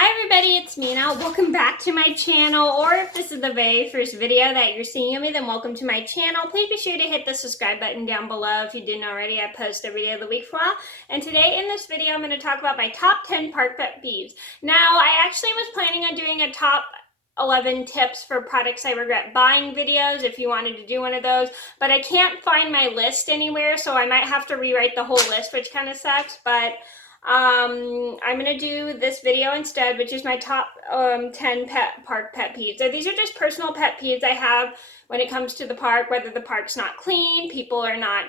Hi everybody, it's Mena. Welcome back to my channel, or if this is the very first video that you're seeing of me, then welcome to my channel. Please be sure to hit the subscribe button down below if you didn't already. I post every day of the week for a while. And today in this video, I'm going to talk about my top 10 park pet peeves. Now, I actually was planning on doing a top 11 tips for products I regret buying videos if you wanted to do one of those, but I can't find my list anywhere, so I might have to rewrite the whole list, which kind of sucks, but I'm gonna do this video instead, which is my top 10 park pet peeves. So these are just personal pet peeves I have when it comes to the park, whether the park's not clean, people are not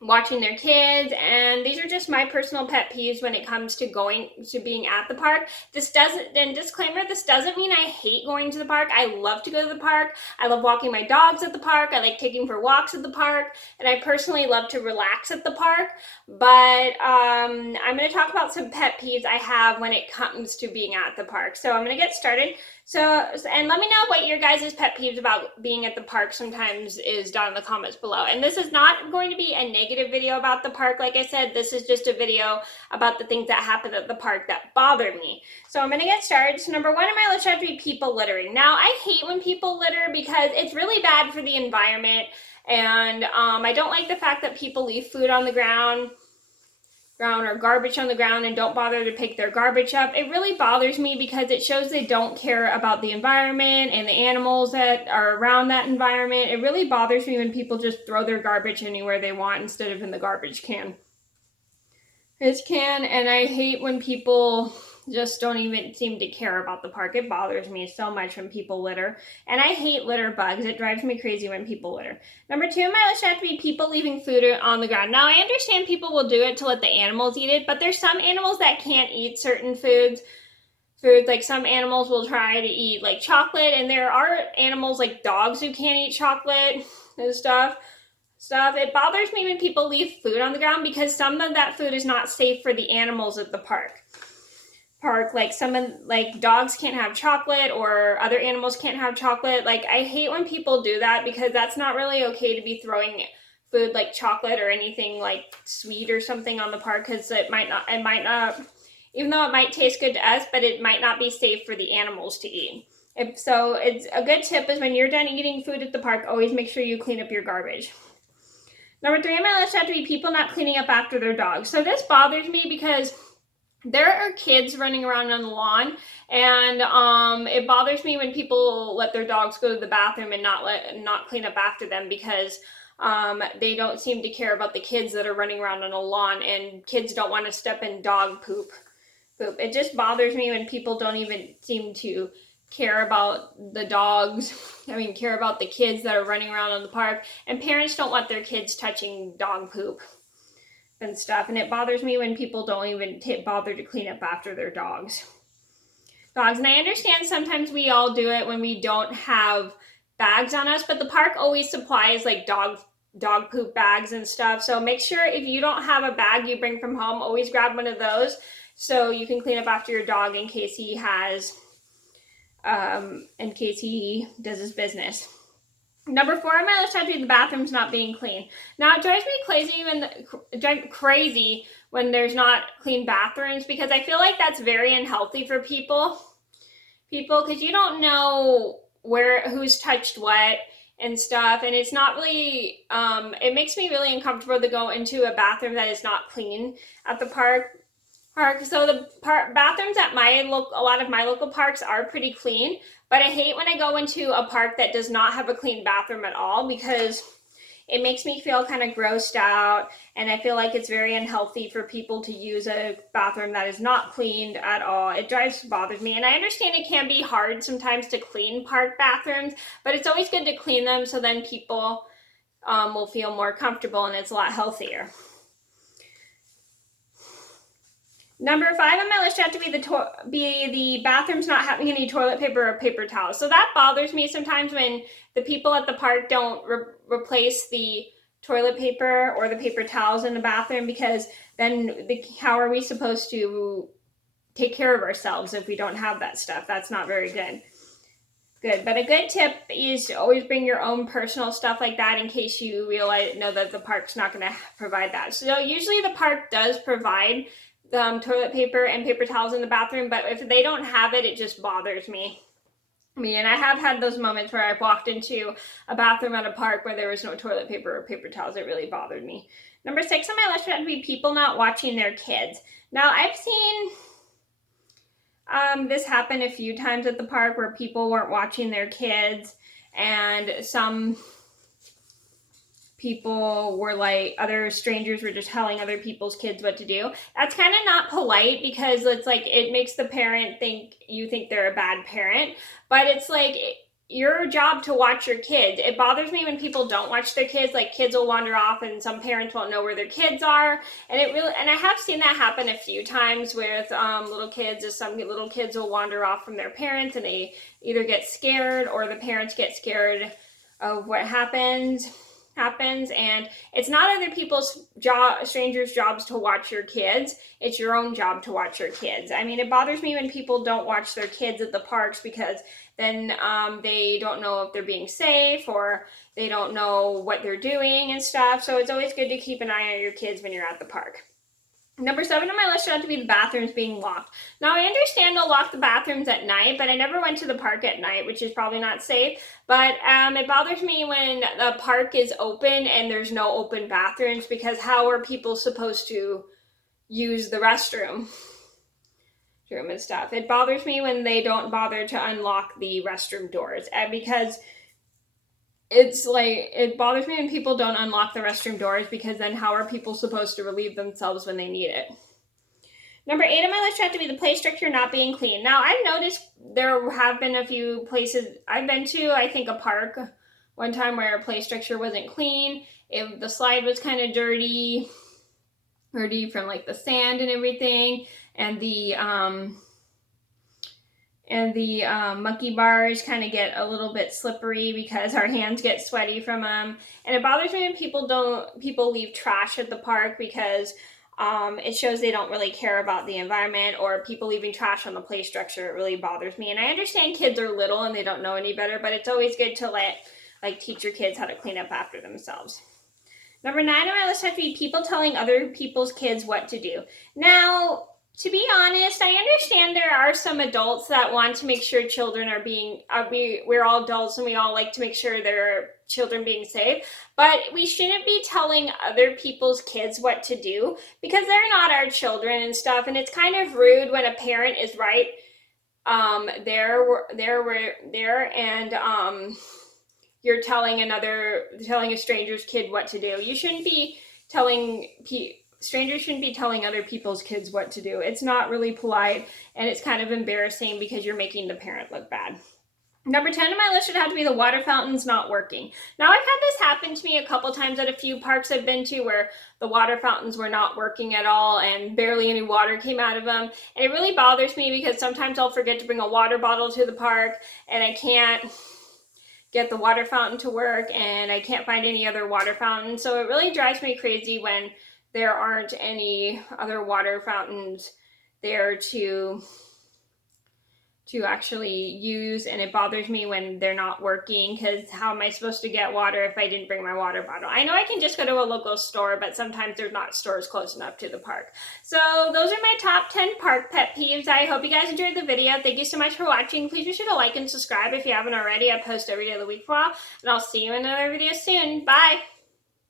watching their kids, and these are just my personal pet peeves when it comes to being at the park. This doesn't, and disclaimer, this doesn't mean I hate going to the park. I love to go to the park. I love walking my dogs at the park. I like taking for walks at the park, and I personally love to relax at the park. But I'm going to talk about some pet peeves I have when it comes to being at the park. So I'm going to get started. And let me know what your guys' pet peeves about being at the park sometimes is down in the comments below. And this is not going to be a negative video about the park. Like I said, this is just a video about the things that happen at the park that bother me. So I'm going to get started. So number one on my list has to be people littering. Now, I hate when people litter because it's really bad for the environment. And I don't like the fact that people leave food on the ground or garbage on the ground and don't bother to pick their garbage up. It really bothers me because it shows they don't care about the environment and the animals that are around that environment. It really bothers me when people just throw their garbage anywhere they want instead of in the garbage can. And I hate when people just don't even seem to care about the park. It bothers me so much when people litter. And I hate litter bugs. It drives me crazy when people litter. Number two on my list has to be people leaving food on the ground. Now, I understand people will do it to let the animals eat it, but there's some animals that can't eat certain foods. Like some animals will try to eat like chocolate, and there are animals like dogs who can't eat chocolate and stuff. It bothers me when people leave food on the ground because some of that food is not safe for the animals at the park. Like dogs can't have chocolate, or other animals can't have chocolate. Like, I hate when people do that because that's not really okay to be throwing food like chocolate or anything like sweet or something on the park, because it might not, even though it might taste good to us, but it might not be safe for the animals to eat. So it's a good tip is when you're done eating food at the park, always make sure you clean up your garbage. Number three on my list has to be people not cleaning up after their dogs. So this bothers me because there are kids running around on the lawn, and it bothers me when people let their dogs go to the bathroom and not clean up after them, because they don't seem to care about the kids that are running around on the lawn, and kids don't want to step in dog poop. It just bothers me when people don't even seem to care about the dogs. Care about the kids that are running around in the park, and parents don't want their kids touching dog poop and stuff. And it bothers me when people don't even bother to clean up after their dogs. And I understand sometimes we all do it when we don't have bags on us, but the park always supplies like dog poop bags and stuff. So make sure if you don't have a bag you bring from home, always grab one of those so you can clean up after your dog in case he does his business. Number four on my list has to be the bathrooms not being clean. Now, it drives me crazy when there's not clean bathrooms, because I feel like that's very unhealthy for people, because you don't know who's touched what and stuff, and it's not really, it makes me really uncomfortable to go into a bathroom that is not clean at the park. So the bathrooms at a lot of my local parks are pretty clean, but I hate when I go into a park that does not have a clean bathroom at all, because it makes me feel kind of grossed out, and I feel like it's very unhealthy for people to use a bathroom that is not cleaned at all. It bothers me, and I understand it can be hard sometimes to clean park bathrooms, but it's always good to clean them so then people will feel more comfortable, and it's a lot healthier. Number five on my list has to be the bathrooms not having any toilet paper or paper towels. So that bothers me sometimes when the people at the park don't replace the toilet paper or the paper towels in the bathroom, because then how are we supposed to take care of ourselves if we don't have that stuff? That's not very good. But a good tip is to always bring your own personal stuff like that in case you know that the park's not going to provide that. So usually the park does provide toilet paper and paper towels in the bathroom, but if they don't have it, it just bothers me. And I have had those moments where I've walked into a bathroom at a park where there was no toilet paper or paper towels. It really bothered me. Number 6 on my list would be people not watching their kids. Now, I've seen this happen a few times at the park where people weren't watching their kids, and some people were like, other strangers were just telling other people's kids what to do. That's kind of not polite, because it's like, it makes the parent think you think they're a bad parent, but it's like your job to watch your kids. It bothers me when people don't watch their kids. Like, kids will wander off and some parents won't know where their kids are, and I have seen that happen a few times with little kids. Is some little kids will wander off from their parents, and they either get scared or the parents get scared of what happens, and it's not other people's strangers' jobs to watch your kids. It's your own job to watch your kids. I mean, it bothers me when people don't watch their kids at the parks, because then they don't know if they're being safe, or they don't know what they're doing and stuff. So it's always good to keep an eye on your kids when you're at the park. Number 7 on my list should have to be the bathrooms being locked. Now, I understand they'll lock the bathrooms at night, but I never went to the park at night, which is probably not safe. But it bothers me when the park is open and there's no open bathrooms, because how are people supposed to use the restroom and stuff? It bothers me when they don't bother to unlock the restroom doors, because it's like, it bothers me when people don't unlock the restroom doors, because then how are people supposed to relieve themselves when they need it? Number 8 on my list had to be the play structure not being clean. Now, I've noticed there have been a few places I've been to, I think a park one time, where a play structure wasn't clean. The slide was kind of dirty from like the sand and everything, and the monkey bars kind of get a little bit slippery because our hands get sweaty from them. And it bothers me when people leave trash at the park, because it shows they don't really care about the environment, or people leaving trash on the play structure. It really bothers me. And I understand kids are little and they don't know any better, but it's always good to teach your kids how to clean up after themselves. Number 9 on my list has to be people telling other people's kids what to do. Now, to be honest, I understand there are some adults that want to make sure children are being, we're all adults and we all like to make sure there are children being safe, but we shouldn't be telling other people's kids what to do, because they're not our children and stuff. And it's kind of rude when a parent is right there and you're telling a stranger's kid what to do. You shouldn't be strangers shouldn't be telling other people's kids what to do. It's not really polite, and it's kind of embarrassing because you're making the parent look bad. Number 10 on my list should have to be the water fountains not working. Now, I've had this happen to me a couple times at a few parks I've been to, where the water fountains were not working at all and barely any water came out of them. And it really bothers me, because sometimes I'll forget to bring a water bottle to the park and I can't get the water fountain to work, and I can't find any other water fountain. So it really drives me crazy when there aren't any other water fountains there to actually use, and it bothers me when they're not working, because how am I supposed to get water if I didn't bring my water bottle? I know I can just go to a local store, but sometimes there's not stores close enough to the park. So those are my top 10 park pet peeves. I hope you guys enjoyed the video. Thank you so much for watching. Please be sure to like and subscribe if you haven't already. I post every day of the week for a while, and I'll see you in another video soon. Bye!